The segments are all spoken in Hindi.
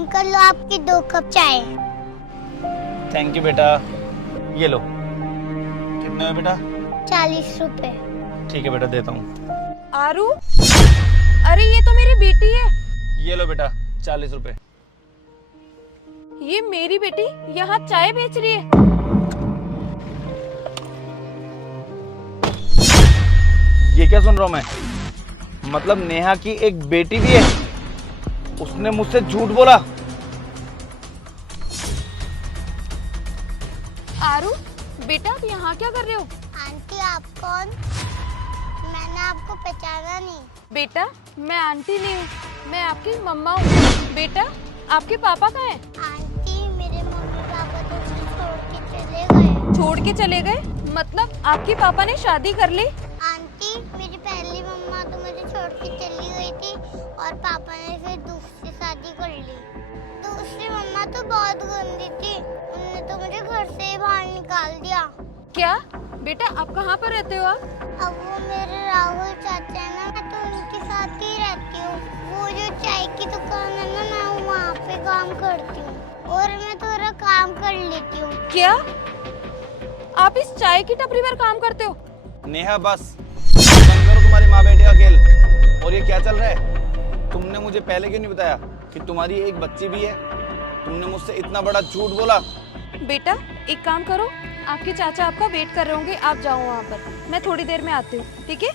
अंकल लो आपकी 2 कप चाय। थैंक यू बेटा। ये लो। कितने है बेटा? 40 रुपए। ठीक है बेटा, देता हूँ। आरू, अरे ये तो मेरी बेटी है। ये लो बेटा, 40 रुपए। ये मेरी बेटी यहाँ चाय बेच रही है। ये क्या सुन रहा हूँ मैं? मतलब नेहा की एक बेटी भी है, उसने मुझसे झूठ बोला। आरू, बेटा आप यहाँ क्या कर रहे हो? आंटी आप कौन? मैंने आपको पहचाना नहीं। बेटा मैं आंटी नहीं हूँ, मैं आपकी मम्मा हूँ। बेटा आपके पापा कहाँ हैं? आंटी मेरे मम्मी पापा तो मुझे छोड़ के चले गए। छोड़ के चले गए? मतलब आपके पापा ने शादी कर ली? आंटी मेरी पहली मम्मा तो मुझे छोड़ के चली गई थी और पापा ने फिर दूसरी शादी कर ली। दूसरी मम्मा तो बहुत गंदी थी, उन्होंने तो मुझे घर से ही बाहर निकाल दिया। क्या? बेटा आप कहाँ पर रहते हो आप? अब वो मेरे राहुल चाचा है ना, मैं तो उनके साथ ही रहती हूँ। वो जो चाय की दुकान है ना, मैं वहाँ पे काम करती हूँ और मैं थोड़ा काम कर लेती हूँ। क्या आप इस चाय की टपरी पर काम करते हो? नेहा बस बंद करो तुम्हारी माँ बेटे का खेल। और ये क्या चल रहा है? तुमने मुझे पहले क्यों नहीं बताया कि तुम्हारी एक बच्ची भी है? तुमने मुझसे इतना बड़ा झूठ बोला। बेटा एक काम करो, आपके चाचा आपका वेट कर रहे होंगे, आप जाओ वहाँ पर, मैं थोड़ी देर में आती हूँ, ठीक है?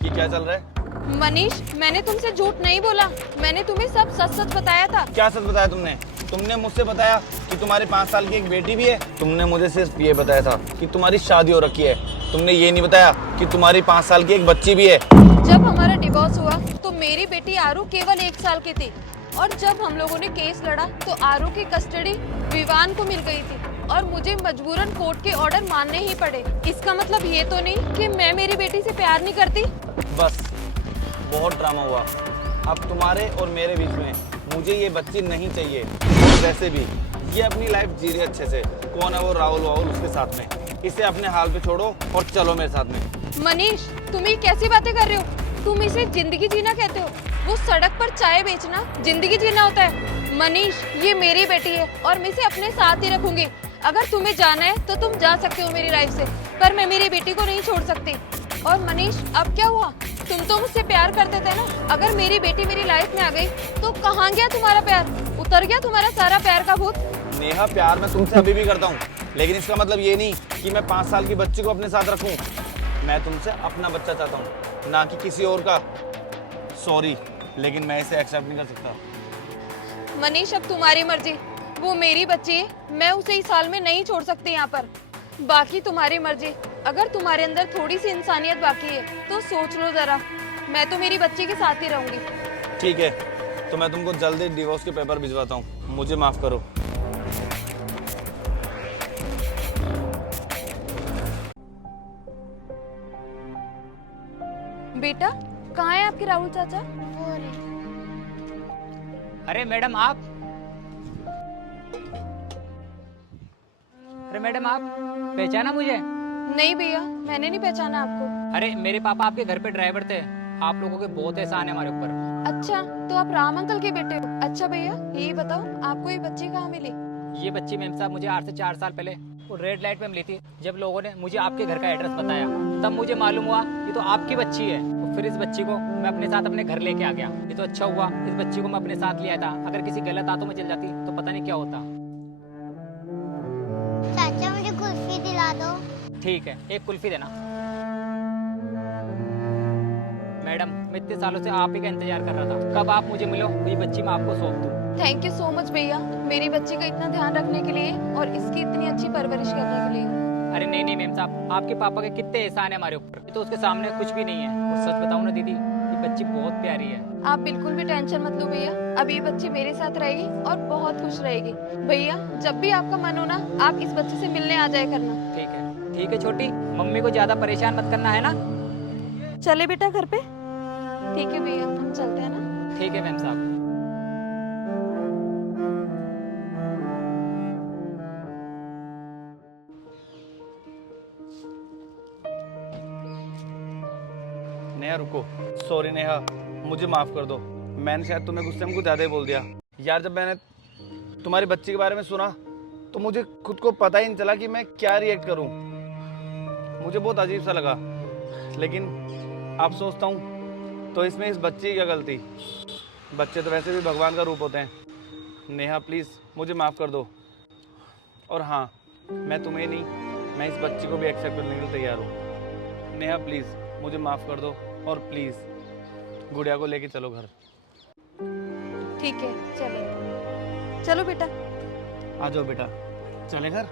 ये क्या चल रहा है? मनीष, मैंने तुमसे झूठ नहीं बोला, मैंने तुम्हें सब सच सच बताया था। क्या सच बताया तुमने? तुमने मुझसे बताया कि तुम्हारे 5 साल की एक बेटी भी है। तुमने मुझे सिर्फ ये बताया था कि तुम्हारी शादी हो रखी है। तुमने ये नहीं बताया कि तुम्हारी 5 साल की एक बच्ची भी है। जब हमारा डिवोर्स हुआ तो मेरी बेटी आरू केवल 1 साल की थी और जब हम लोगों ने केस लड़ा तो आरू की कस्टडी विवान को मिल गई थी और मुझे मजबूरन कोर्ट के ऑर्डर मानने ही पड़े। इसका मतलब ये तो नहीं कि मैं मेरी बेटी से प्यार नहीं करती। बस बहुत ड्रामा हुआ। अब तुम्हारे और मेरे बीच में मुझे ये बच्ची नहीं चाहिए। और वैसे भी ये अपनी लाइफ जी रही है अच्छे से। कौन है वो राहुल वाहुल उसके साथ में? इसे अपने हाल पे छोड़ो और चलो मेरे साथ में। मनीष तुम ये कैसी बातें कर रहे हो? तुम इसे जिंदगी जीना कहते हो? वो सड़क पर चाय बेचना जिंदगी जीना होता है? मनीष ये मेरी बेटी है और मैं इसे अपने साथ ही रखूंगी। अगर तुम्हें जाना है तो तुम जा सकते हो मेरी लाइफ से, पर मैं मेरी बेटी को नहीं छोड़ सकती। और मनीष अब क्या हुआ? तुम तो मुझसे प्यार करते थे ना, अगर मेरी बेटी मेरी लाइफ में आ गई तो कहाँ गया तुम्हारा प्यार? उतर गया तुम्हारा सारा प्यार का भूत? नेहा प्यार मैं तुमसे अभी भी करता हूँ, लेकिन इसका मतलब ये नहीं कि मैं 5 साल की बच्ची को अपने साथ रखूं। मैं तुमसे अपना बच्चा चाहता हूँ, ना कि किसी और का। सॉरी, लेकिन मैं इसे एक्सेप्ट नहीं कर सकता। मनीष अब तुम्हारी मर्जी, वो मेरी बच्ची है, मैं उसे इस हाल में नहीं छोड़ सकती यहाँ पर। बाकी तुम्हारी मर्जी, अगर तुम्हारे अंदर थोड़ी सी इंसानियत बाकी है तो सोच लो जरा। मैं तो मेरी बच्ची के साथ ही रहूंगी। ठीक है, तो मैं तुमको जल्दी डिवोर्स के पेपर भिजवाता हूँ, मुझे माफ करो। बेटा कहाँ है आपके राहुल चाचा? वो रे। अरे मैडम आप, अरे मैडम आप पहचाना मुझे? नहीं भैया, मैंने नहीं पहचाना आपको। अरे मेरे पापा आपके घर पे ड्राइवर थे। आप लोगों के बहुत एहसान है हमारे ऊपर। अच्छा तो आप राम अंकल के बेटे हो? अच्छा भैया ये बताओ आपको ये बच्ची कहाँ मिली? ये बच्ची मैम साहब मुझे 8 से 4 साल पहले वो रेड लाइट पे मिली थी। जब लोगों ने मुझे आपके घर का एड्रेस बताया तब मुझे मालूम हुआ ये तो आपकी बच्ची है। तो फिर इस बच्ची को मैं अपने साथ अपने घर लेके आ गया। ये तो अच्छा हुआ इस बच्ची को मैं अपने साथ ले आया था। अगर किसी गलत हाथों में चल जाती तो पता नहीं क्या होता। चाचा मुझे कुल्फी दिला दो। ठीक है, एक कुल्फी देना। मैडम मैं इतने सालों से आप ही का इंतजार कर रहा था, कब आप मुझे मिलो ये बच्ची मैं आपको सौंप दूं। थैंक यू सो मच भैया, मेरी बच्ची का इतना ध्यान रखने के लिए और इसकी इतनी अच्छी परवरिश करने के लिए। अरे नहीं नहीं मैम साहब, आपके पापा के कितने एहसान है हमारे ऊपर, ये तो उसके सामने कुछ भी नहीं है। और सच बताऊं ना दीदी, ये बच्ची बहुत प्यारी है। आप बिल्कुल भी टेंशन मत लो भैया, अब ये बच्ची मेरे साथ रहेगी और बहुत खुश रहेगी। भैया जब भी आपका मन हो ना, आप इस बच्चे से मिलने आ जाया करना। ठीक है छोटी, मम्मी को ज्यादा परेशान मत करना है ना। चले बेटा घर पे? ठीक है भैया हम चलते हैं ना। ठीक है मैम साहब। नेहा रुको। सॉरी नेहा, मुझे माफ कर दो। मैंने शायद तुम्हें गुस्से में कुछ ज़्यादा ही बोल दिया। यार जब मैंने तुम्हारी बच्ची के बारे में सुना तो मुझे खुद को पता ही नहीं चला कि मैं क्या रिएक्ट करूं। मुझे बहुत अजीब सा लगा, लेकिन अब सोचता हूं तो इसमें इस बच्ची की क्या गलती। बच्चे तो वैसे भी भगवान का रूप होते हैं। नेहा प्लीज़ मुझे माफ़ कर दो। और हाँ, मैं तुम्हें नहीं, मैं इस बच्ची को भी एक्सेप्ट करने के लिए तैयार हूँ। नेहा प्लीज़ मुझे माफ़ कर दो और प्लीज़ गुड़िया को लेके चलो घर। ठीक है, चलो चलो बेटा। आ जाओ बेटा, चले घर।